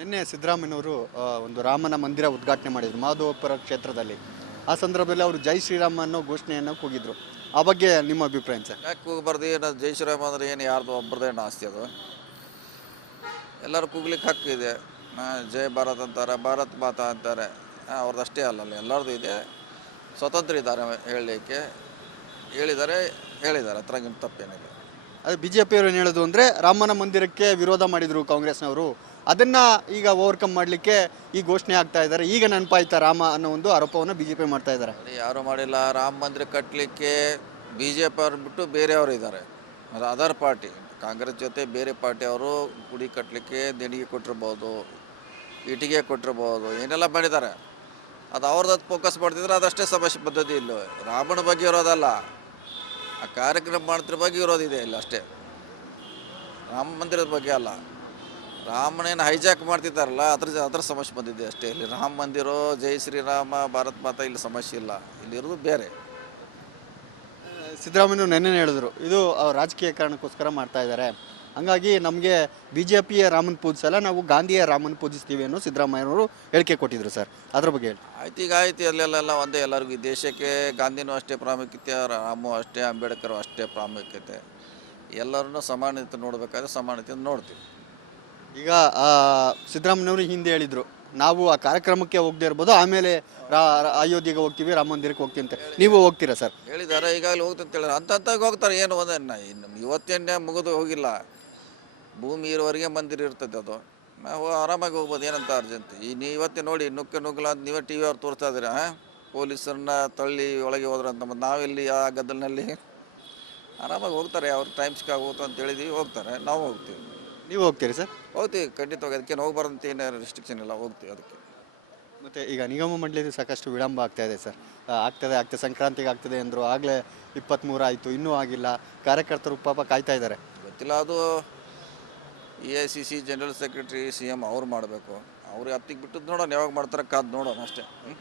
ನಿನ್ನೆ ಸಿದ್ದರಾಮಯ್ಯನವರು ಒಂದು ರಾಮನ ಮಂದಿರ ಉದ್ಘಾಟನೆ ಮಾಡಿದರು ಮಹದೇವಪುರ ಕ್ಷೇತ್ರದಲ್ಲಿ. ಆ ಸಂದರ್ಭದಲ್ಲಿ ಅವರು ಜೈ ಶ್ರೀರಾಮ ಅನ್ನೋ ಘೋಷಣೆಯನ್ನು ಕೂಗಿದ್ರು. ಆ ಬಗ್ಗೆ ನಿಮ್ಮ ಅಭಿಪ್ರಾಯ ಏನು ಸರ್? ಯಾಕೆ ಕೂಗಬಾರ್ದು? ಏನು ಜೈ ಶ್ರೀರಾಮ್ ಅಂದರೆ ಏನು ಯಾರ್ದು ಒಬ್ಬರದೇ ಆಸ್ತಿ ಅದು? ಎಲ್ಲರೂ ಕೂಗ್ಲಿಕ್ಕೆ ಹಕ್ಕಿದೆ. ಜೈ ಭಾರತ್ ಅಂತಾರೆ, ಭಾರತ್ ಮಾತಾ ಅಂತಾರೆ. ಅವ್ರದ್ದಷ್ಟೇ ಅಲ್ಲಲ್ಲ, ಎಲ್ಲರದ್ದು ಇದೆ. ಸ್ವತಂತ್ರ ಇದ್ದಾರೆ ಹೇಳಲಿಕ್ಕೆ. ಹೇಳಿದ್ದಾರೆ ಅದ್ರಾಗಿನ ತಪ್ಪೇನಿಲ್ಲ. ಅದು ಬಿ ಜೆ ಪಿಯವರು ಏನು ಹೇಳೋದು ಅಂದರೆ ರಾಮನ ಮಂದಿರಕ್ಕೆ ವಿರೋಧ ಮಾಡಿದರು ಕಾಂಗ್ರೆಸ್ನವರು. ಅದನ್ನು ಈಗ ಓವರ್ಕಮ್ ಮಾಡಲಿಕ್ಕೆ ಈ ಘೋಷಣೆ ಆಗ್ತಾ ಇದ್ದಾರೆ. ಈಗ ನೆನಪಾಯ್ತಾ ರಾಮ ಅನ್ನೋ ಒಂದು ಆರೋಪವನ್ನು ಬಿ ಜೆ ಪಿ ಮಾಡ್ತಾ ಇದ್ದಾರೆ. ಅದು ಯಾರೂ ಮಾಡಿಲ್ಲ. ರಾಮ ಮಂದಿರ ಕಟ್ಟಲಿಕ್ಕೆ ಬಿ ಜೆ ಪಿ ಅವ್ರು ಬಿಟ್ಟು ಬೇರೆಯವರು ಇದ್ದಾರೆ. ಅದು ಅದರ್ ಪಾರ್ಟಿ. ಕಾಂಗ್ರೆಸ್ ಜೊತೆ ಬೇರೆ ಪಾರ್ಟಿಯವರು ಗುಡಿ ಕಟ್ಟಲಿಕ್ಕೆ ದೇಣಿಗೆ ಕೊಟ್ಟಿರ್ಬೋದು, ಇಟ್ಟಿಗೆ ಕೊಟ್ಟಿರ್ಬೋದು, ಏನೆಲ್ಲ ಮಾಡಿದ್ದಾರೆ. ಅದು ಅವ್ರದ್ದು ಫೋಕಸ್ ಮಾಡ್ತಿದ್ರೆ ಅದಷ್ಟೇ ಸಮಸ್ಯೆ ಪದ್ಧತಿ ಇಲ್ಲ. ರಾಮನ ಬಗ್ಗೆ ಇರೋದಲ್ಲ, ಆ ಕಾರ್ಯಕ್ರಮ ಮಾಡ್ತಿರೋ ಬಗ್ಗೆ ಇರೋದಿದೆ ಇಲ್ಲ ಅಷ್ಟೇ. ರಾಮ ಮಂದಿರದ ಬಗ್ಗೆ ಅಲ್ಲ. ರಾಮನೇನು ಹೈಜಾಕ್ ಮಾಡ್ತಿದ್ದಾರಲ್ಲ ಅದ್ರ ಸಮಸ್ಯೆ ಬಂದಿದೆ ಅಷ್ಟೇ. ಇಲ್ಲಿ ರಾಮ ಮಂದಿರ, ಜೈ ಶ್ರೀರಾಮ, ಭಾರತ್ ಮಾತಾ ಇಲ್ಲಿ ಸಮಸ್ಯೆ ಇಲ್ಲ. ಇಲ್ಲಿರೋದು ಬೇರೆ. ಸಿದ್ದರಾಮಯ್ಯ ನೆನ್ನೆ ಹೇಳಿದ್ರು ಇದು ರಾಜಕೀಯ ಕಾರಣಕ್ಕೋಸ್ಕರ ಮಾಡ್ತಾ ಇದ್ದಾರೆ. ಹಂಗಾಗಿ ನಮಗೆ ಬಿ ಜೆ ಪಿಯ ರಾಮನ ಪೂಜಿಸಲ್ಲ, ನಾವು ಗಾಂಧಿಯ ರಾಮನ ಪೂಜಿಸ್ತೀವಿ ಅನ್ನೋ ಸಿದ್ದರಾಮಯ್ಯನವರು ಹೇಳಿಕೆ ಕೊಟ್ಟಿದ್ರು ಸರ್. ಅದ್ರ ಬಗ್ಗೆ ಹೇಳಿ. ಆಯ್ತು, ಈಗ ಆಯ್ತು, ಅಲ್ಲೆಲ್ಲ ಒಂದೇ. ಎಲ್ಲರಿಗೂ ಈ ದೇಶಕ್ಕೆ ಗಾಂಧಿನೂ ಅಷ್ಟೇ ಪ್ರಾಮುಖ್ಯತೆ, ರಾಮು ಅಷ್ಟೇ, ಅಂಬೇಡ್ಕರ್ ಅಷ್ಟೇ ಪ್ರಾಮುಖ್ಯತೆ. ಎಲ್ಲರನ್ನೂ ಸಮಾನತೆ ನೋಡಬೇಕಾದ್ರೆ ಸಮಾನತೆ ನೋಡ್ತೀವಿ. ಈಗ ಸಿದ್ದರಾಮಯ್ಯವರು ಹಿಂದೆ ಹೇಳಿದರು ನಾವು ಆ ಕಾರ್ಯಕ್ರಮಕ್ಕೆ ಹೋಗದೆ ಇರ್ಬೋದು, ಆಮೇಲೆ ಅಯೋಧ್ಯೆಗೆ ಹೋಗ್ತೀವಿ, ರಾಮ ಮಂದಿರಕ್ಕೆ ಹೋಗ್ತೀವಿ ಅಂತ. ನೀವು ಹೋಗ್ತೀರಾ ಸರ್? ಹೇಳಿದ್ದಾರೆ, ಈಗಾಗಲೇ ಹೋಗ್ತಂತ ಹೇಳಿದ್ರೆ ಅಂತಂತಾಗ ಹೋಗ್ತಾರೆ. ಏನು ಒಂದನ್ನು ಇವತ್ತೇನೇ ಮುಗಿದು ಹೋಗಿಲ್ಲ. ಭೂಮಿ ಇರೋವರೆಗೆ ಮಂದಿರ ಇರ್ತದೆ. ಅದು ನಾವು ಆರಾಮಾಗಿ ಹೋಗ್ಬೋದು. ಏನಂತ ಅರ್ಜೆಂಟ್? ನೀವು ಇವತ್ತೇ ನೋಡಿ ನುಗ್ಗಲ ಅಂತ ನೀವೇ ಟಿ ವಿ ಅವ್ರು ತೋರಿಸ್ತಾ ಇದ್ದೀರಾ. ಪೊಲೀಸರನ್ನ ತಳ್ಳಿ ಒಳಗೆ ಹೋದ್ರಂತ. ಮತ್ತು ನಾವೆಲ್ಲಿ ಆ ಗದ್ದಲಿನಲ್ಲಿ ಆರಾಮಾಗಿ ಹೋಗ್ತಾರೆ. ಅವ್ರ ಟೈಮ್ ಸಿಕ್ಕಾಗ ಹೋಗ್ತು ಅಂತ ಹೇಳಿದ್ವಿ, ಹೋಗ್ತಾರೆ. ನಾವು ಹೋಗ್ತೀವಿ. ನೀವು ಹೋಗ್ತೀರಿ ಸರ್? ಹೋಗ್ತೀವಿ, ಖಂಡಿತವಾಗಿ. ಅದಕ್ಕೇನು ಹೋಗ್ಬಾರ್ದಂತ ಏನು ರೆಸ್ಟ್ರಿಕ್ಷನ್ ಇಲ್ಲ, ಹೋಗ್ತೀವಿ. ಅದಕ್ಕೆ ಮತ್ತು ಈಗ ನಿಗಮ ಮಂಡಳಿದು ಸಾಕಷ್ಟು ವಿಳಂಬ ಆಗ್ತಾ ಇದೆ ಸರ್. ಆಗ್ತದೆ ಸಂಕ್ರಾಂತಿಗೆ ಆಗ್ತದೆ ಅಂದರು. ಆಗಲೇ 23 ಆಯಿತು, ಇನ್ನೂ ಆಗಿಲ್ಲ. ಕಾರ್ಯಕರ್ತರು ಪಾಪ ಕಾಯ್ತಾ ಇದ್ದಾರೆ. ಗೊತ್ತಿಲ್ಲ, ಅದು AICC ಜನರಲ್ ಸೆಕ್ರೆಟರಿ CM ಅವ್ರು ಮಾಡಬೇಕು. ಅವ್ರಿಗೆ ಹತ್ತಿಗೆ ಬಿಟ್ಟದ್ದು ನೋಡೋಣ, ಯಾವಾಗ ಮಾಡ್ತಾರೆ ಕಾದು ನೋಡೋಣ ಅಷ್ಟೇ.